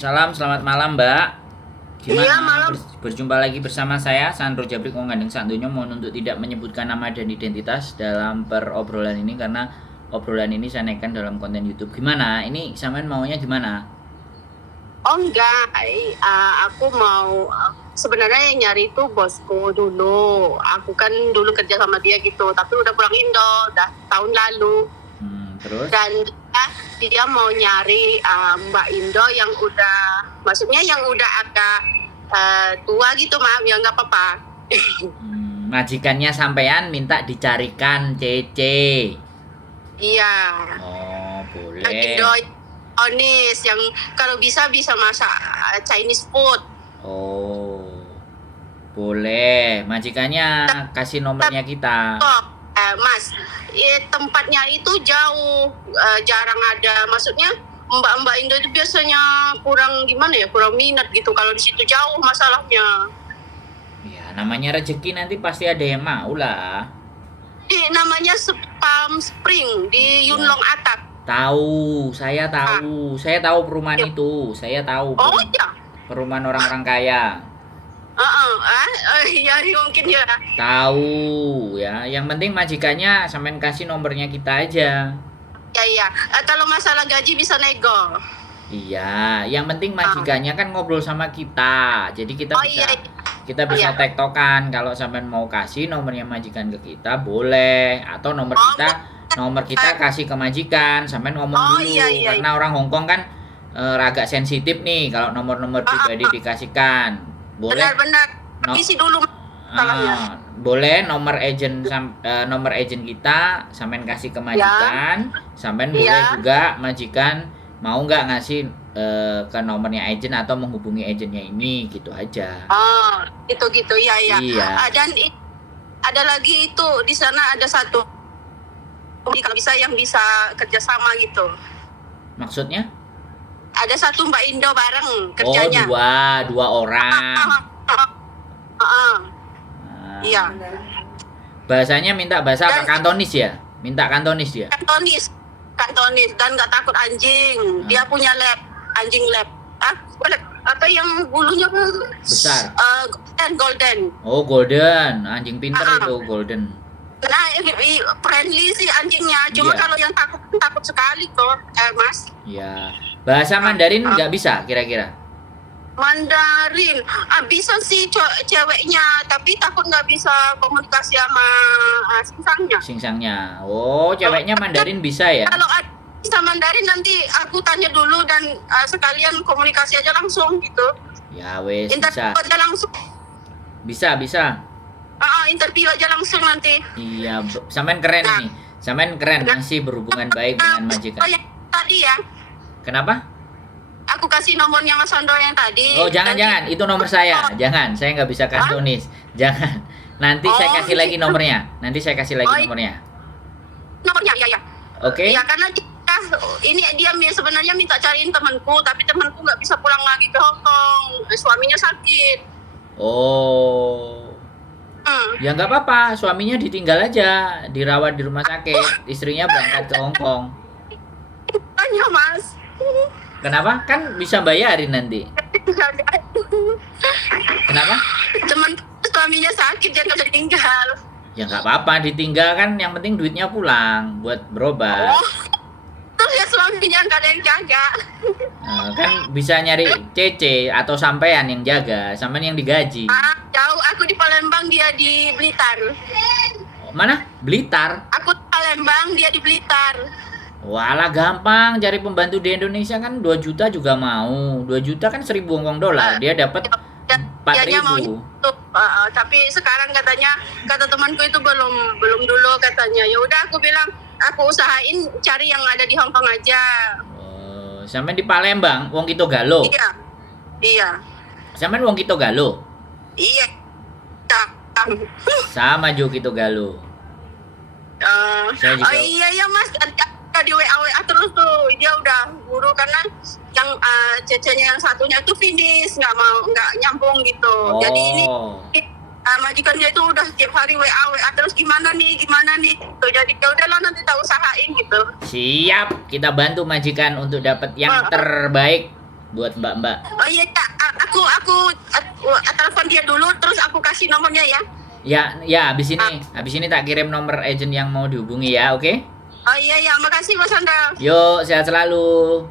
Salam, selamat malam Mbak. Iya, Gimana? malam. Berjumpa lagi bersama saya Sandro Jabrik Wong Gandeng Santoyo. Mohon untuk tidak menyebutkan nama dan identitas dalam perobrolan ini karena obrolan ini saya naikkan dalam konten YouTube. Gimana? Ini sampean maunya gimana? Oh enggak, aku mau sebenarnya yang nyari itu bosku dulu. Aku kan dulu kerja sama dia gitu, tapi udah pulang Indo, udah tahun lalu. Terus? Dan dia mau nyari Mbak Indo yang udah, maksudnya yang udah agak tua gitu, maaf ya nggak apa-apa. Majikannya sampean minta dicarikan Cece. Iya, Oh, Mbak boleh. Indo Onis yang kalau bisa masak Chinese food. Oh, boleh. Majikannya kasih nomornya kita. Oh, Mas, tempatnya itu jauh, jarang ada. Maksudnya Mbak-mbak Indo itu biasanya kurang gimana ya, kurang minat gitu. Kalau di situ jauh masalahnya. Ya, namanya rezeki nanti pasti ada yang mau lah. Namanya Palm Spring di Ya. Yunlong Atak. Tahu, saya tahu perumahan Ya. itu, saya tahu Oh ya, perumahan orang-orang kaya. ya mungkin ya. Tahu ya, yang penting majikannya sampean kasih nomornya kita aja. Ya ya. Kalau masalah gaji bisa nego. Iya, yang penting majikannya kan ngobrol sama kita. Jadi kita Oh bisa iya. kita bisa Iya. tektokan kalau sampean mau kasih nomornya majikan ke kita boleh atau nomor kita kasih ke majikan, sampean ngomong Oh, dulu iya. karena orang Hongkong kan agak sensitif nih kalau nomor-nomor pribadi dikasihkan. Boleh Benar-benar. no, Isi dulu masalahnya. boleh nomor agent kita sampean kasih ke majikan, sampean boleh Ya. juga majikan mau nggak ngasih ke nomornya agent atau menghubungi agentnya ini gitu aja. Oh, itu gitu ya ya. Iya. Dan ada lagi itu di sana ada satu. Jadi kalau bisa yang bisa kerjasama gitu. Maksudnya? Ada satu Mbak Indo bareng Oh, kerjanya. dua orang. Ah, Nah, iya. bahasanya minta bahasa apa? Dan- Kantonis ya? Minta Kantonis ya? Kantonis dan nggak takut anjing. Dia punya lab, anjing lab. Lab apa yang bulunya Besar. golden. Oh, golden. Anjing pinter Ah. itu golden. Nah, friendly sih anjingnya. Cuma Iya. kalau yang takut sekali kok, Mas. Ya. Bahasa Mandarin nggak bisa kira-kira? Mandarin, bisa sih ceweknya, tapi takut nggak bisa komunikasi sama singsangnya. Singsangnya. Oh, ceweknya Mandarin bisa ya? Kalau bisa Mandarin nanti aku tanya dulu dan sekalian komunikasi aja langsung gitu. Ya wes Interview bisa. aja langsung. Bisa. Interview aja langsung nanti. Iya, sampean keren Nah. ini. Sampean keren masih berhubungan baik dengan majikan. Yang tadi ya, Kenapa? aku kasih nomornya Mas Sandro yang tadi. Oh, jangan, itu nomor saya. Jangan, saya nggak bisa kantonis. Jangan. Nanti saya Oh, kasih lagi gitu. nomornya. Nanti saya kasih lagi Oh, nomornya. Nomornya, ya. Oke? Ya karena ini dia sebenarnya minta cariin temanku, tapi temanku nggak bisa pulang lagi ke Hong Kong. Suaminya sakit. Oh. Ya nggak apa-apa, suaminya ditinggal aja, dirawat di rumah sakit. Istrinya berangkat ke Hong Kong. Tanya Mas. Kenapa? Kan bisa bayarin nanti. Kenapa? Teman suaminya sakit dia nggak bisa tinggal. Ya nggak apa-apa, ditinggal kan yang penting duitnya pulang buat berobat. Oh, terus ya suaminya nggak ada yang jaga. Kan bisa nyari CC atau sampean yang jaga, sampean yang digaji. Jauh, aku di Palembang, dia di Blitar. Mana? Blitar. Aku di Palembang, dia di Blitar. Walah gampang cari pembantu di Indonesia kan 2 juta juga mau. 2 juta kan 1.000 Hongkong dolar. Dia dapat Dianya mau 4.000. YouTube, tapi sekarang kata temanku itu belum dulu katanya. Ya udah aku bilang aku usahain cari yang ada di Hong Kong aja. Oh, sampean di Palembang, wong Kito Galo. Iya. Sampean wong Kito Galo. Iya. Sama Jo Kito Galo. Saya juga. Oh iya Mas, di WA terus tuh dia udah buru karena yang cecenya yang satunya tuh finish nggak nyambung gitu. Jadi ini majikannya itu udah tiap hari WA terus gimana nih tuh, jadi ya udahlah nanti tak usahain gitu. Siap, kita bantu majikan untuk dapat yang terbaik buat mbak-mbak. Oh iya Kak, aku telepon dia dulu terus aku kasih nomornya ya. Ya, habis ini tak kirim nomor agent yang mau dihubungi ya, oke? Oh iya, makasih Mas Andal. Yuk, sehat selalu.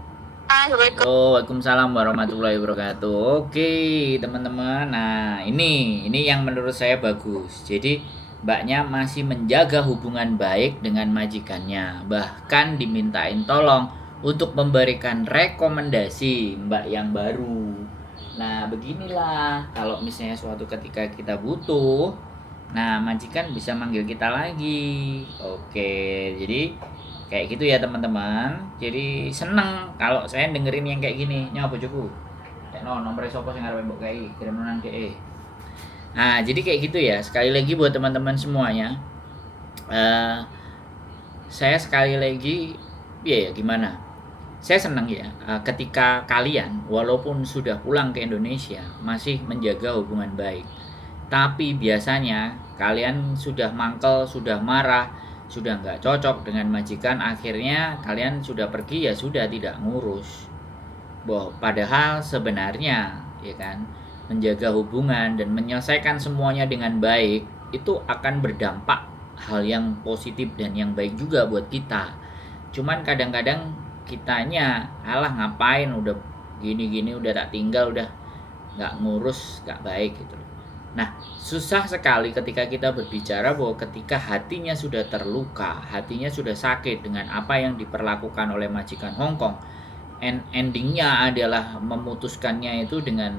Assalamualaikum. Waalaikumsalam warahmatullahi wabarakatuh. Oke, teman-teman. Nah, ini yang menurut saya bagus. Jadi, mbaknya masih menjaga hubungan baik dengan majikannya. Bahkan dimintain tolong untuk memberikan rekomendasi mbak yang baru. Nah, beginilah kalau misalnya suatu ketika kita butuh, nah majikan bisa manggil kita lagi. Oke, jadi kayak gitu ya teman-teman. Jadi seneng kalau saya dengerin yang kayak gini. Nyawa bojoku. Ya no, nomor sopo sing arep mbok kei, kirim nang DE. Nah, jadi kayak gitu ya. Sekali lagi buat teman-teman semuanya. Saya sekali lagi ya gimana? Saya senang ya ketika kalian walaupun sudah pulang ke Indonesia masih menjaga hubungan baik. Tapi biasanya kalian sudah mangkel, sudah marah, sudah nggak cocok dengan majikan, akhirnya kalian sudah pergi ya sudah tidak ngurus. Padahal sebenarnya ya kan menjaga hubungan dan menyelesaikan semuanya dengan baik itu akan berdampak hal yang positif dan yang baik juga buat kita. Cuman kadang-kadang kitanya alah ngapain udah gini-gini udah tak tinggal udah nggak ngurus nggak baik gitu. Nah, susah sekali ketika kita berbicara bahwa ketika hatinya sudah terluka, hatinya sudah sakit dengan apa yang diperlakukan oleh majikan Hongkong, endingnya adalah memutuskannya itu dengan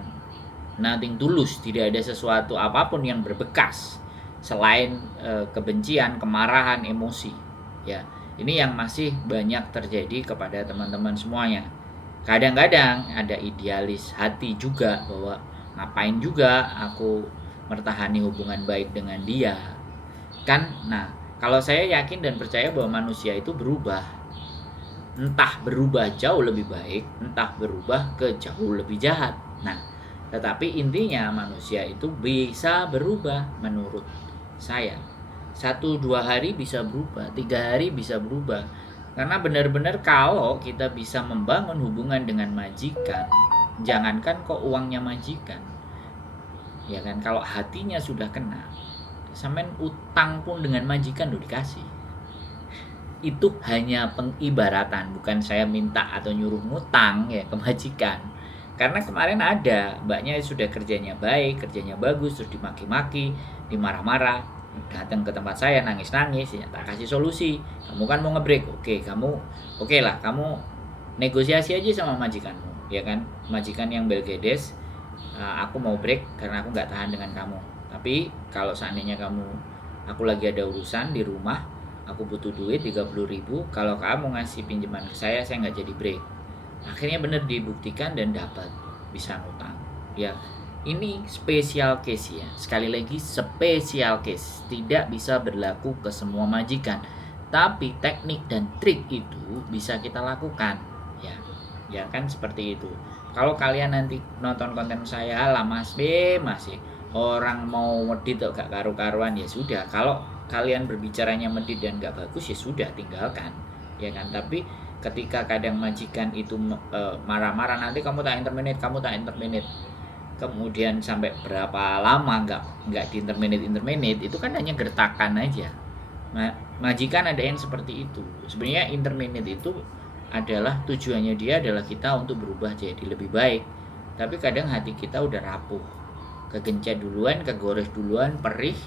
nothing tulus, tidak ada sesuatu apapun yang berbekas selain kebencian, kemarahan, emosi. Ya, ini yang masih banyak terjadi kepada teman-teman semuanya. Kadang-kadang ada idealis hati juga bahwa ngapain juga aku mertahani hubungan baik dengan dia kan. Nah, kalau saya yakin dan percaya bahwa manusia itu berubah, entah berubah jauh lebih baik, entah berubah ke jauh lebih jahat. Nah, tetapi intinya manusia itu bisa berubah menurut saya. 1-2 hari bisa berubah, 3 hari bisa berubah. Karena benar-benar kalau kita bisa membangun hubungan dengan majikan, jangankan kok uangnya majikan, ya kan, kalau hatinya sudah kena, sampean utang pun dengan majikan udah dikasih. Itu hanya pengibaratan, bukan saya minta atau nyuruh ngutang ya ke majikan. Karena kemarin ada mbaknya sudah kerjanya baik, kerjanya bagus, terus dimaki-maki, dimarah-marah, datang ke tempat saya nangis-nangis, ya tak kasih solusi. Kamu kan mau ngebreak, oke lah, kamu negosiasi aja sama majikanmu, ya kan, majikan yang Belgedes. Aku mau break karena aku nggak tahan dengan kamu. Tapi kalau seandainya aku lagi ada urusan di rumah, aku butuh duit 30.000, kalau kamu ngasih pinjaman ke saya nggak jadi break. Akhirnya bener dibuktikan dan dapat bisa ngutang. Ya, ini spesial case ya. Sekali lagi spesial case, tidak bisa berlaku ke semua majikan. Tapi teknik dan trik itu bisa kita lakukan. Ya kan seperti itu. Kalau kalian nanti nonton konten saya lah Mas masih orang mau medit atau gak karu-karuan, ya sudah. Kalau kalian berbicaranya medit dan gak bagus, ya sudah, tinggalkan, ya kan. Tapi ketika kadang majikan itu marah-marah, nanti kamu tak interminate, kemudian sampai berapa lama nggak di interminate, itu kan hanya gertakan aja. Majikan ada yang seperti itu. Sebenarnya interminate itu adalah tujuannya dia adalah kita untuk berubah jadi lebih baik. Tapi kadang hati kita udah rapuh, kegencet duluan, kegores duluan, perih,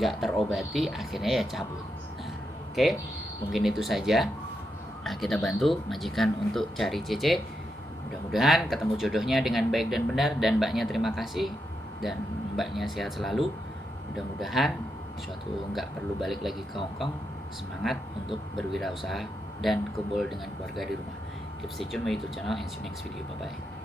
nggak terobati, akhirnya ya cabut. Nah, oke, mungkin itu saja. Nah, kita bantu majikan untuk cari CC. Mudah-mudahan ketemu jodohnya dengan baik dan benar. Dan mbaknya terima kasih, dan mbaknya sehat selalu. Mudah-mudahan suatu nggak perlu balik lagi ke Hongkong. Semangat untuk berwirausaha dan kumpul dengan keluarga di rumah. Keep stay tune my YouTube channel and see you next video. Bye bye.